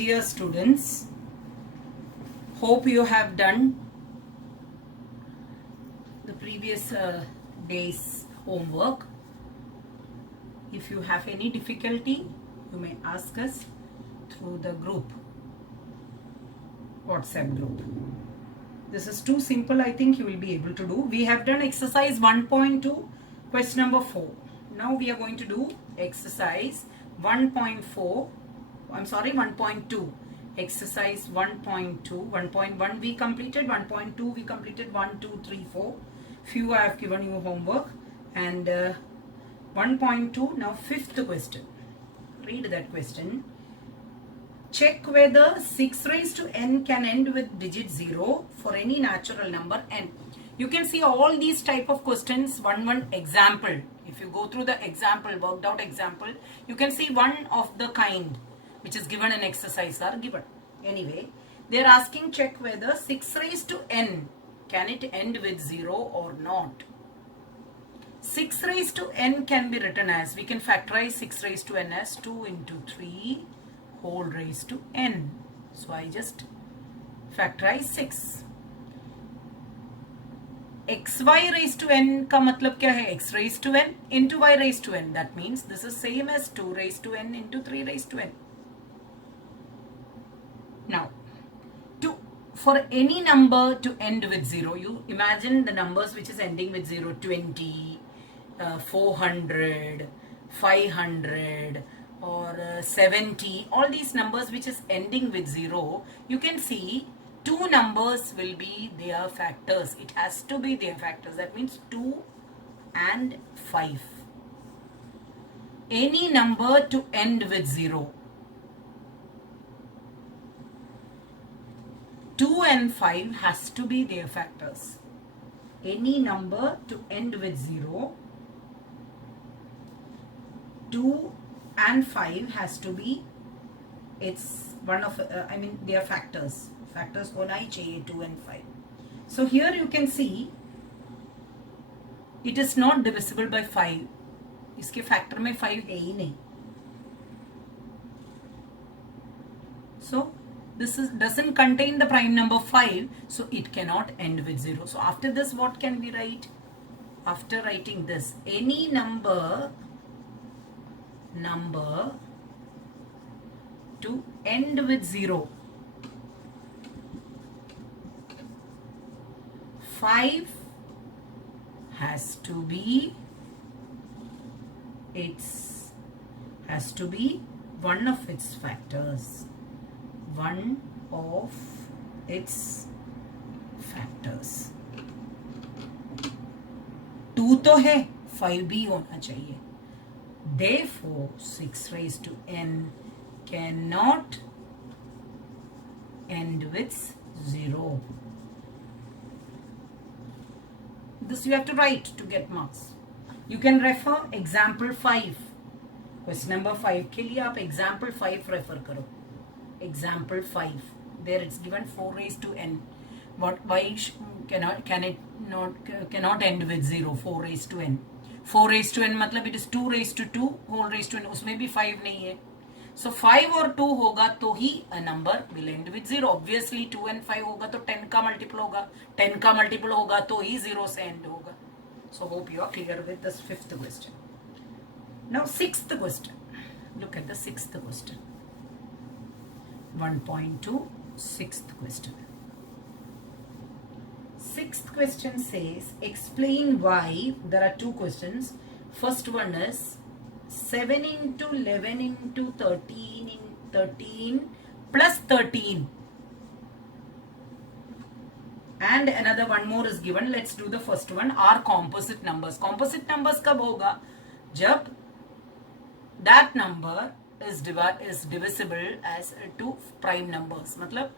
dear students, hope you have done the previous day's homework. If you have any difficulty, you may ask us through the group, WhatsApp group. This is too simple, I think you will be able to do. We have done exercise 1.2, question number 4. Now we are going to do exercise 1.4, I'm sorry, 1.2. Exercise 1.2, 1.1 we completed, 1.2 we completed, 1, 2, 3, 4. Few I have given you homework. And 1.2, now fifth question. Read that question. Check whether 6 raised to n can end with digit 0 for any natural number n. You can see all these type of questions, one example. If you go through the example, worked out example, you can see one of the kind which is given in exercise are given. Anyway, they are asking check whether 6 raised to n, can it end with 0 or not. 6 raised to n can be written as, we can factorize 6 raised to n as 2 into 3 whole raised to n. So I just factorize 6. xy raised to n का मतलब क्या है? x raised to n into y raised to n. That means this is same as 2 raised to n into 3 raised to n. Now, for any number to end with 0, you imagine the numbers which is ending with 0, 20, 400, 500 or 70, all these numbers which is ending with 0, you can see two numbers will be their factors. It has to be their factors. That means 2 and 5. Any number to end with 0, 2 and 5 has to be their factors. Any number to end with 0, 2 and 5 has to be, it's one of, their factors. Factors होना ही चाहिए 2 and 5. So here you can see, it is not divisible by 5. इसके factor में 5 है ही नहीं. So this doesn't contain the prime number 5, so it cannot end with 0. So after this, what can we write? After writing this, any number to end with 0, 5 has to be one of its factors. One of its factors. 2 तो है, 5 भी होना चाहिए. Therefore, 6 raised to n cannot end with 0. This you have to write to get marks. You can refer example 5. Question number 5 के लिए आप example 5 refer करो. Example 5. There it's given 4 raised to n. Why cannot end with 0? 4 raised to n. 4 raised to n मतलब it is 2 raised to 2 whole raised to n. उसमें भी 5 नहीं है. So 5 और 2 होगा तो ही a number will end with 0. Obviously 2 and 5 होगा तो 10 का multiple होगा. 10 का multiple होगा तो ही 0 से end होगा. So hope you are clear with this fifth question. Now sixth question. Look at the sixth question. 1.2, sixth question. Sixth question says, explain why. There are two questions. First one is 7 into 11 into 13 plus 13. And another one more is given. Let's do the first one. Are composite numbers. Composite numbers कब होगा? जब that number is divisible as two prime numbers. मतलब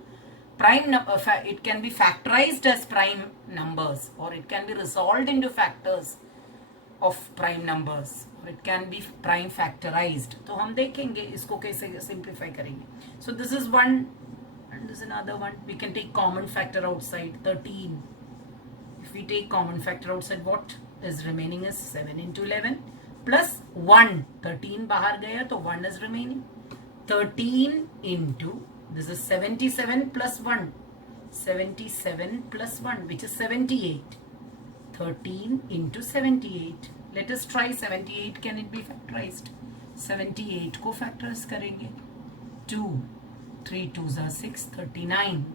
prime number, it can be factorized as prime numbers, or it can be resolved into factors of prime numbers, or it can be prime factorized. तो हम देखेंगे इसको कैसे simplify करेंगे. So this is one and this is another one. We can take common factor outside. 13. If we take common factor outside, what is remaining is 7 into 11 plus 1. 13 बाहर गया तो 1 is remaining. 13 into This is 77 plus 1. 77 plus 1, which is 78. 13 into 78. Let us try 78. Can it be factorized? 78 को factors करेंगे. 2. 3 2s are 6. 39.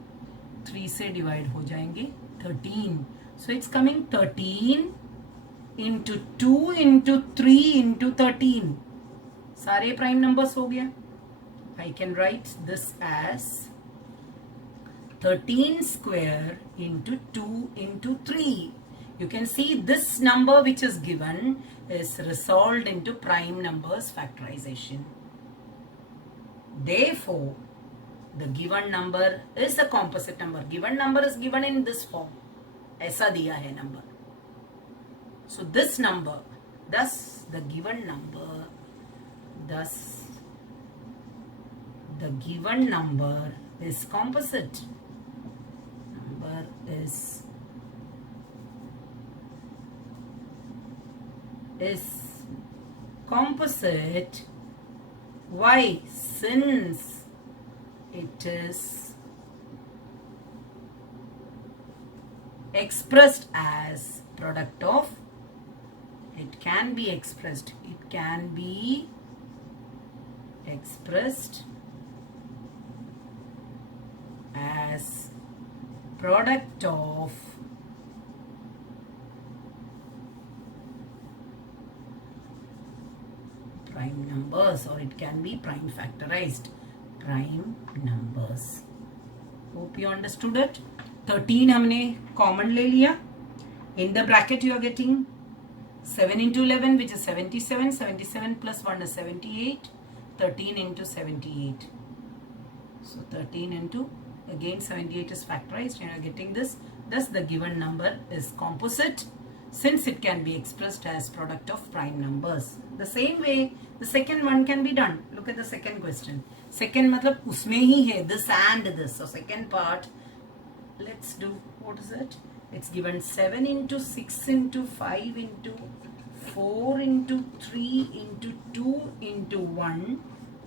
3 से divide हो जाएंगे. 13. So it's coming 13 into 2 into 3 into 13. सारे prime numbers हो गया. I can write this as 13 square into 2 into 3. You can see this number which is given is resolved into prime numbers factorization. Therefore, the given number is a composite number. Given number is given in this form. ऐसा दिया है number. So this number, thus the given number, thus the given number is composite. Number is composite. Why? Since it is expressed as product of, it can be expressed as product of prime numbers, or it can be prime factorized prime numbers. Hope you understood it. 13 हमने common ले लिया. In the bracket you are getting 7 into 11, which is 77. 77 plus 1 is 78. 13 into 78. So 13 into, again 78 is factorized. You are getting this. Thus the given number is composite, since it can be expressed as product of prime numbers. The same way the second one can be done. Look at the second question. Second मतलब उसमें ही है this and this. So second part, let's do, what is it? It's given 7 into 6 into 5 into 4 into 3 into 2 into 1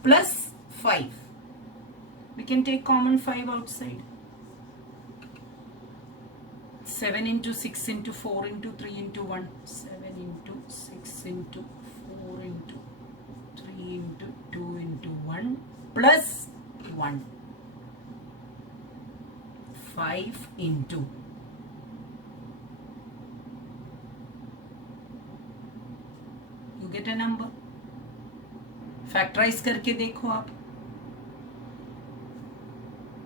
plus 5. We can take common 5 outside. 7 into 6 into 4 into 3 into 1. 7 into 6 into 4 into 3 into 2 into 1 plus 1. 5 into. You get a number. Factorize करके देखो आप.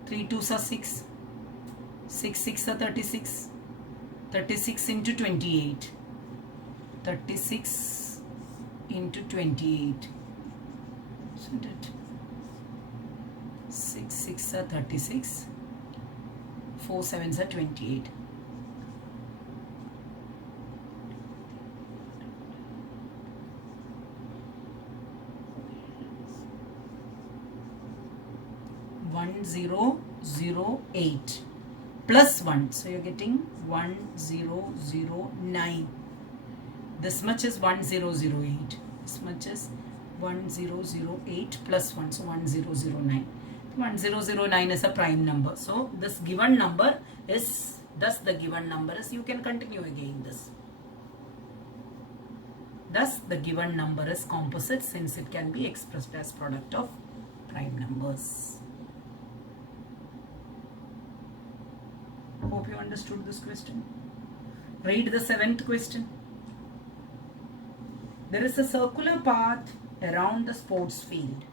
3 2s are 6. 6 6 are 36. 36 into 28. 36 into 28. Isn't it? 6 6 are 36. 4 7s are 28. One 0 0 8 plus 1, so you're getting 1009. This much is 1008. This much is 1008 plus 1, so 1009. 1009 is a prime number. So this given number is, thus the given number is, you can continue again this. Thus the given number is composite, since it can be expressed as product of prime numbers. Hope you understood this question. Read the 7th question. There is a circular path around the sports field.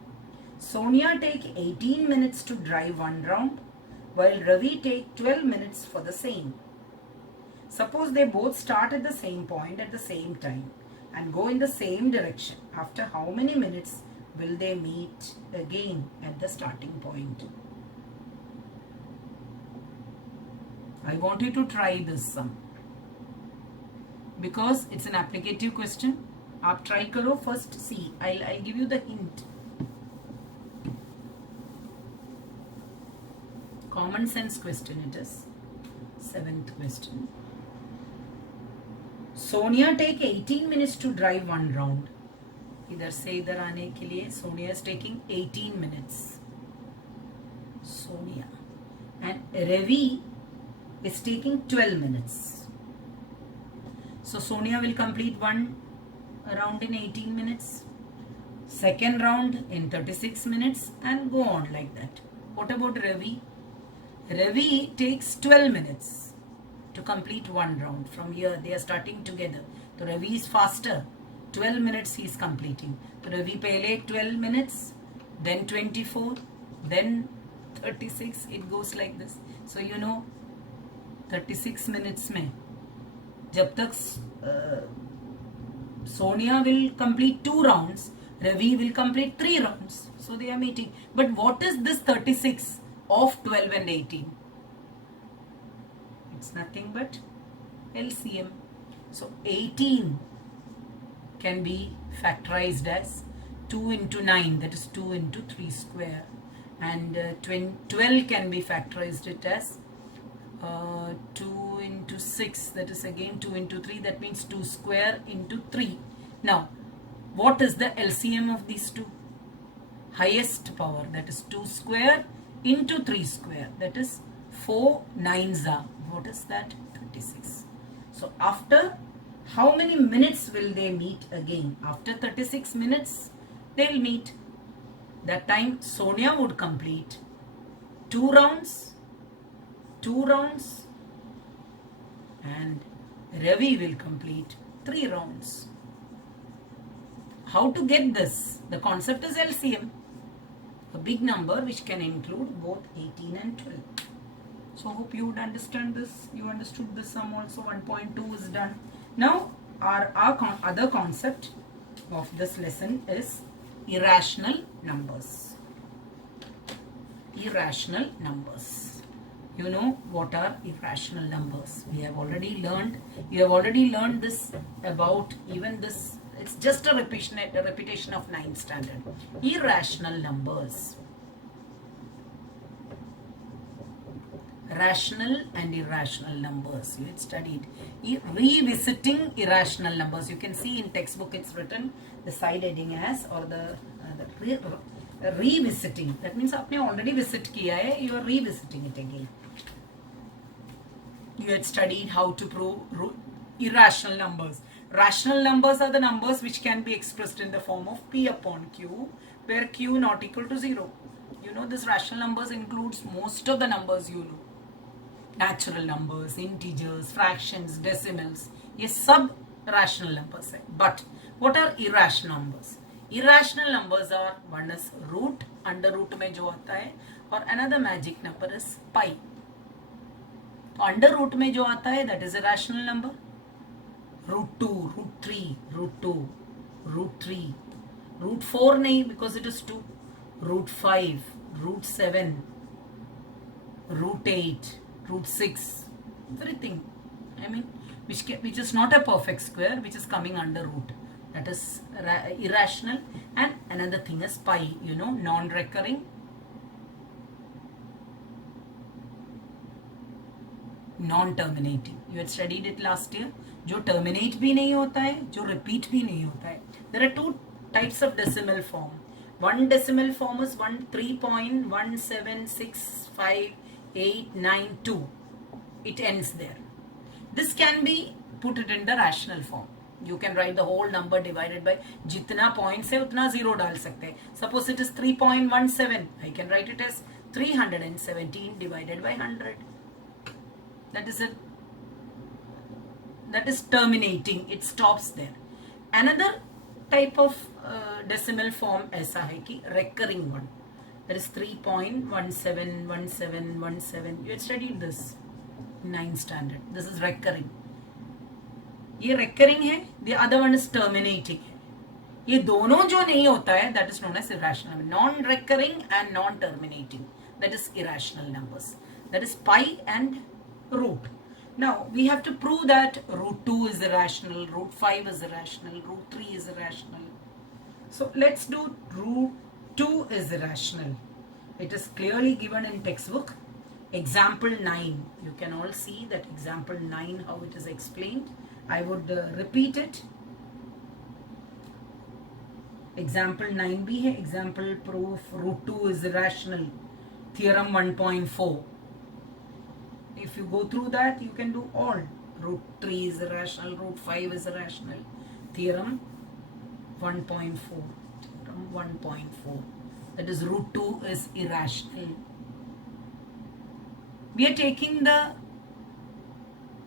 Sonia take 18 minutes to drive one round, while Ravi take 12 minutes for the same. Suppose they both start at the same point at the same time and go in the same direction. After how many minutes will they meet again at the starting point? I want you to try this sum, because it's an applicative question. आप try करो. First see, I'll give you the hint. Common sense question it is. 7th question. Sonia take 18 minutes to drive one round. इधर से इधर आने के लिए Sonia is taking 18 minutes. Sonia. And Ravi is taking 12 minutes. So Sonia will complete one round in 18 minutes, second round in 36 minutes, and go on like that. What about Ravi? Ravi takes 12 minutes to complete one round. From here they are starting together. So Ravi is faster. 12 minutes he is completing. So Ravi pehle 12 minutes, then 24, then 36. It goes like this. So you know 36 minutes में जब तक Sonia will complete 2 rounds, Ravi will complete 3 rounds. So they are meeting. But what is this 36 of 12 and 18? It's nothing but LCM. So 18 can be factorized as 2 into 9, that is 2 into 3 square. And 12 can be factorized it as 2 into 6, that is again 2 into 3, that means 2 square into 3. Now, what is the LCM of these two? Highest power, that is 2 square into 3 square, that is 4 9s are. What is that? 36. So, after how many minutes will they meet again? After 36 minutes, they will meet. That time, Sonia would complete 2 rounds, and Ravi will complete 3 rounds. How to get this? The concept is LCM, a big number which can include both 18 and 12. So hope you would understand this. You understood this sum also. 1.2 is done. Now our other concept of this lesson is irrational numbers. Irrational numbers. You know what are irrational numbers. We have already learned. You have already learned this about even this. It's just a repetition of 9th standard. Irrational numbers. Rational and irrational numbers. You had studied. Revisiting irrational numbers. You can see in textbook it's written the side heading as or the revisiting. That means आपने already visit किया है. You are revisiting it again. You had studied how to prove irrational numbers. Rational numbers are the numbers which can be expressed in the form of P upon Q, where Q not equal to 0. You know this rational numbers includes most of the numbers you know. Natural numbers, integers, fractions, decimals. ये सब rational numbers है. But what are irrational numbers? Irrational numbers are, one is root, under root में जो आता है, और another magic number is pi. Under root में जो आता है, that is a rational number. Root 2, root 3, root 2, root 3, root 4 नहीं because it is 2, root 5, root 7, root 8, root 6, everything. I mean, which is not a perfect square, which is coming under root. That is irrational. And another thing is pi, you know, non-recurring, non-terminating. You had studied it last year. जो terminate भी नहीं होता है, जो repeat भी नहीं होता है. There are 2 types of decimal form. One decimal form is 3.1765892. It ends there. This can be put it in the rational form. You can write the whole number divided by जितना points है उतना 0 डाल सकते हैं. Suppose it is 3.17. I can write it as 317 divided by 100. That is it. That is terminating. It stops there. Another type of decimal form ऐसा है कि recurring one. That is 3.171717. You had studied this in 9th standard. This is recurring. ये recurring है. The other one is terminating. ये दोनों जो नहीं होता है, that is known as irrational. Non-recurring and non-terminating. That is irrational numbers. That is pi and root. Now, we have to prove that root 2 is irrational, root 5 is irrational, root 3 is irrational. So, let's do root 2 is irrational. It is clearly given in textbook. Example 9. You can all see that example 9, how it is explained. I would repeat it. Example 9 भी है. Example proof root 2 is irrational. theorem 1.4. If you go through that, you can do all. Root 3 is irrational, root 5 is irrational. Theorem 1.4. Theorem 1.4. That is root 2 is irrational. We are taking the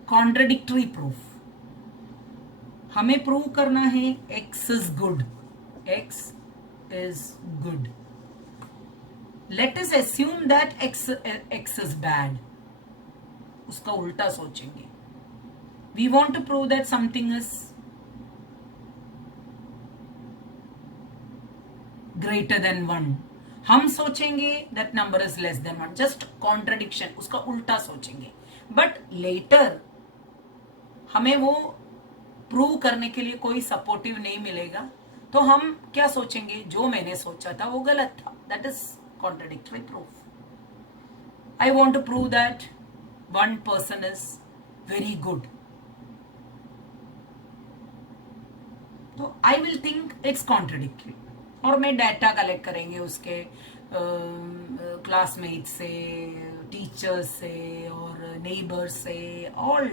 contradictory proof. हमें prove करना है x is good. X is good. Let us assume that x is bad. उसका उल्टा सोचेंगे. We want to prove that something is greater than 1. हम सोचेंगे that number is less than 1. Just contradiction. उसका उल्टा सोचेंगे. But later हमें वो प्रूव करने के लिए कोई सपोर्टिव नहीं मिलेगा, तो हम क्या सोचेंगे, जो मैंने सोचा था वो गलत था. That is contradictory proof. I want to prove that one person is very good. तो I will think it's contradictory. और मैं डाटा कलेक्ट करेंगे उसके क्लासमेट से, टीचर्स से और नेबर्स से, all.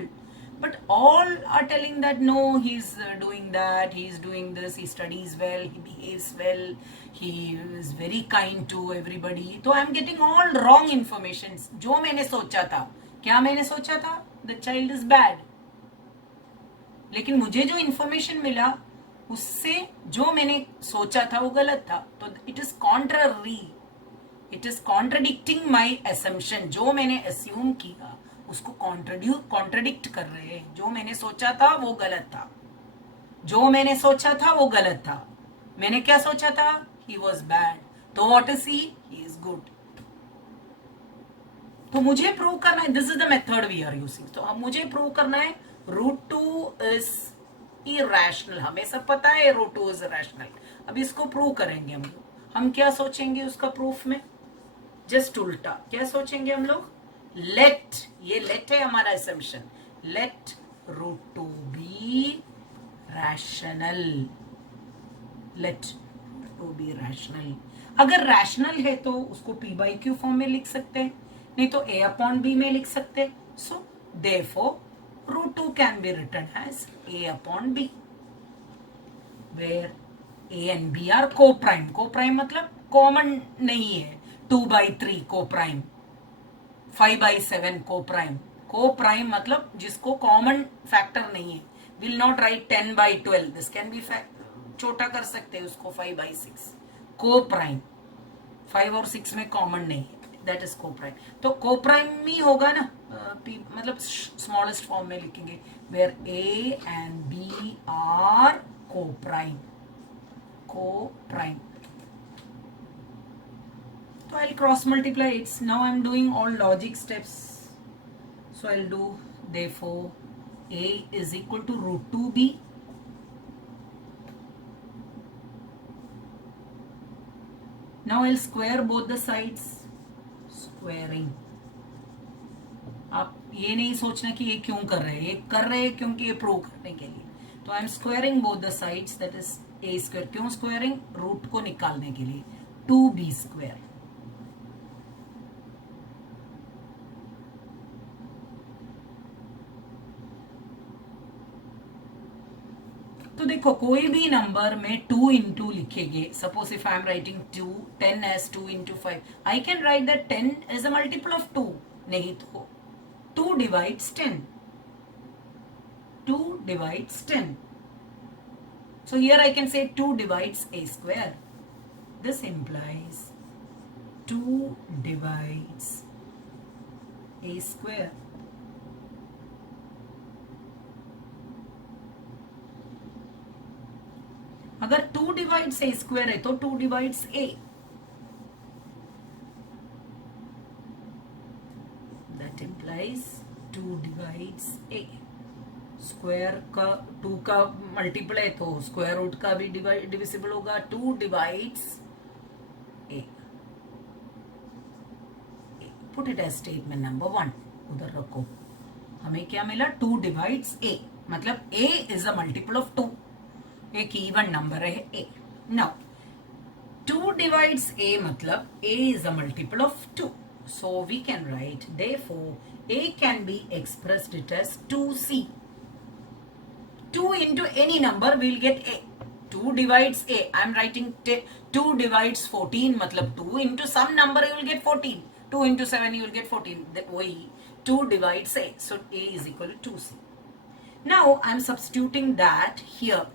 But all are telling that no, he's doing that, he's doing this, he studies well, he behaves well, he is very kind to everybody. तो I'm getting all wrong information. जो मैंने सोचा था, क्या मैंने सोचा था? The child is bad. लेकिन मुझे जो information मिला, उससे जो मैंने सोचा था वो गलत था. तो it is contrary. It is contradicting my assumption. जो मैंने assume किया उसको कॉन्ट्रडिक्ट कर रहे हैं. जो मैंने सोचा था वो गलत था. जो मैंने सोचा था वो गलत था. मैंने क्या सोचा था? He was bad. तो what is he is good. तो मुझे प्रूव करना है, this is the method we are using. तो अब मुझे प्रूव करना है रूट 2 इज इरेशनल. हमें सब पता है रूट 2 इज इरेशनल. अब इसको प्रूव करेंगे हम लोग. हम क्या सोचेंगे उसका प्रूफ में? जस्ट उल्टा. क्या सोचेंगे हम लोग? लेट, ये लेट है हमारा assumption. Let root 2 be rational. Let root 2 be rational. अगर रैशनल है तो उसको p by q फॉर्म में लिख सकते हैं, नहीं तो a upon b में लिख सकते हैं. So therefore root 2 can be written as a upon b, where a and b are co-prime. co-prime मतलब कॉमन नहीं है. 2/3 co-prime, 5/7 co-prime. co-prime मतलब जिसको कॉमन फैक्टर नहीं है. Will not right 10/12. This can be छोटा कर सकते हैं उसको 5/6. co-prime 5 और 6 में कॉमन नहीं है. That is co-prime. तो co-prime ही होगा ना. मतलब स्मॉलेस्ट फॉर्म में लिखेंगे where a and b are co-prime. co-prime. So I'll cross multiply it. Now I'm doing all logic steps. So I'll do therefore a is equal to root 2b. Now I'll square both the sides. Squaring. आप ये नहीं सोचना कि ये क्यों कर रहे हैं. ये कर रहे हैं क्योंकि ये प्रूव करने के लिए. तो I am squaring both the sides. That is a square. क्यों स्क्वायरिंग? रूट को निकालने के लिए. 2b square. तो देखो कोई भी नंबर में 2 into लिखेंगे. Suppose if I am writing 10 as 2 into 5, I can write that 10 as a multiple of 2. नहीं तो 2 divides 10. 2 divides 10. So here I can say 2 divides a square. This implies 2 divides a square. अगर 2 divides a square है तो 2 divides a. That implies 2 divides a. Square का 2 का multiple है तो square root का भी डिविजिबल होगा. 2 divides a. Put it as statement number 1. उधर रखो. हमें क्या मिला? 2 divides a. मतलब a is a multiple of 2. एक इवन नंबर है a. नाउ 2 divides a मतलब a is a multiple of 2. So we can write, therefore, A can be expressed it as 2C. 2 into any number, we will get A. 2 divides A. I am writing 2 divides 14, matlab 2 into some number you will get 14. 2 into 7 you will get 14. The way 2 divides A. So A is equal to 2C. Now I am substituting that here.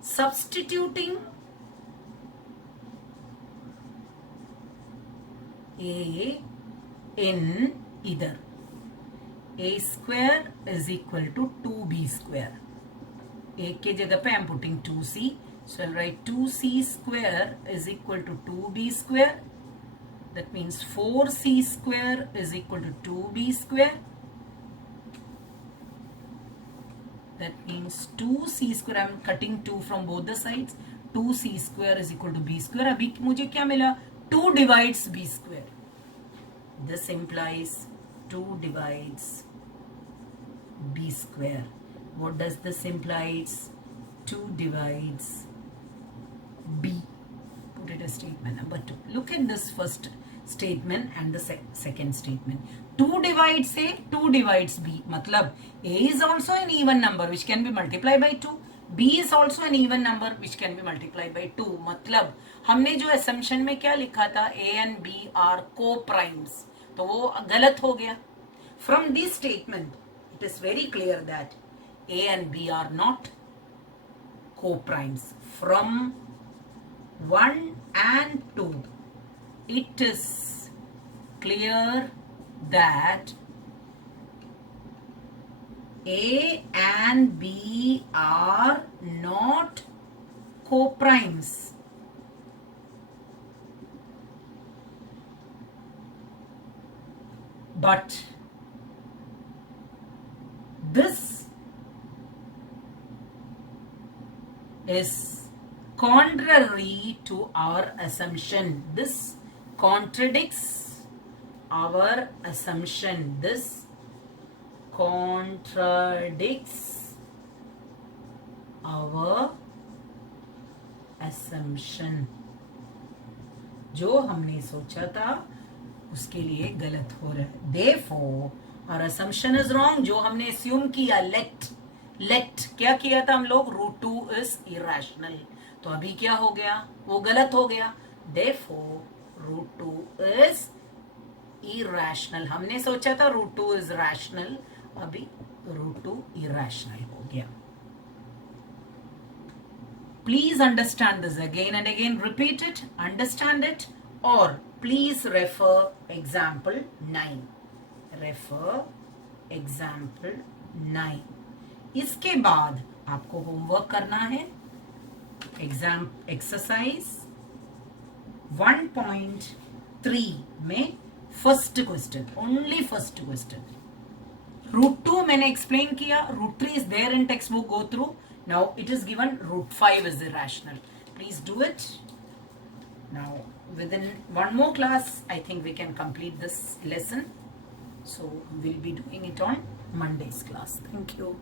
Substituting A in either. A square is equal to 2B square. A के जगह पे I am putting 2C. So I'll write 2C square is equal to 2B square. That means 4C square is equal to 2B square. That means 2C square, I am cutting 2 from both the sides. 2C square is equal to B square. अभी मुझे क्या मिला? 2 divides B square. This implies 2 divides B square. What does this implies? 2 divides B. Put it as statement number 2. Look at this first statement and the second statement. 2 divides A, 2 divides B. Matlab, A is also an even number which can be multiplied by 2. B is also an even number which can be multiplied by 2. मतलब हमने जो assumption में क्या लिखा था, A and B are co-primes, तो वो गलत हो गया. From this statement, it is very clear that A and B are not co-primes. From 1 and 2, it is clear that A and B are not co-primes. But this is contrary to our assumption. This contradicts our assumption. This contradicts our assumption. जो हमने सोचा था उसके लिए गलत हो रहा है. Therefore, our assumption is wrong. जो हमने assume किया, let क्या किया था हम लोग? √2 is irrational. तो अभी क्या हो गया? वो गलत हो गया. Therefore, √2 is irrational. हमने सोचा था √2 is rational. अभी √2 irrational हो गया. Please understand this again and again. Repeat it, understand it, or please refer example 9. Refer example 9. इसके बाद आपको होमवर्क करना है. एग्जाम एक्सरसाइज 1.3 में first question, only first question. √2 मैंने एक्सप्लेन किया. √3 is there in textbook. Go through. Now it is given √5 is irrational. Please do it. Now within one more class, I think we can complete this lesson. So we'll be doing it on Monday's class. Thank you.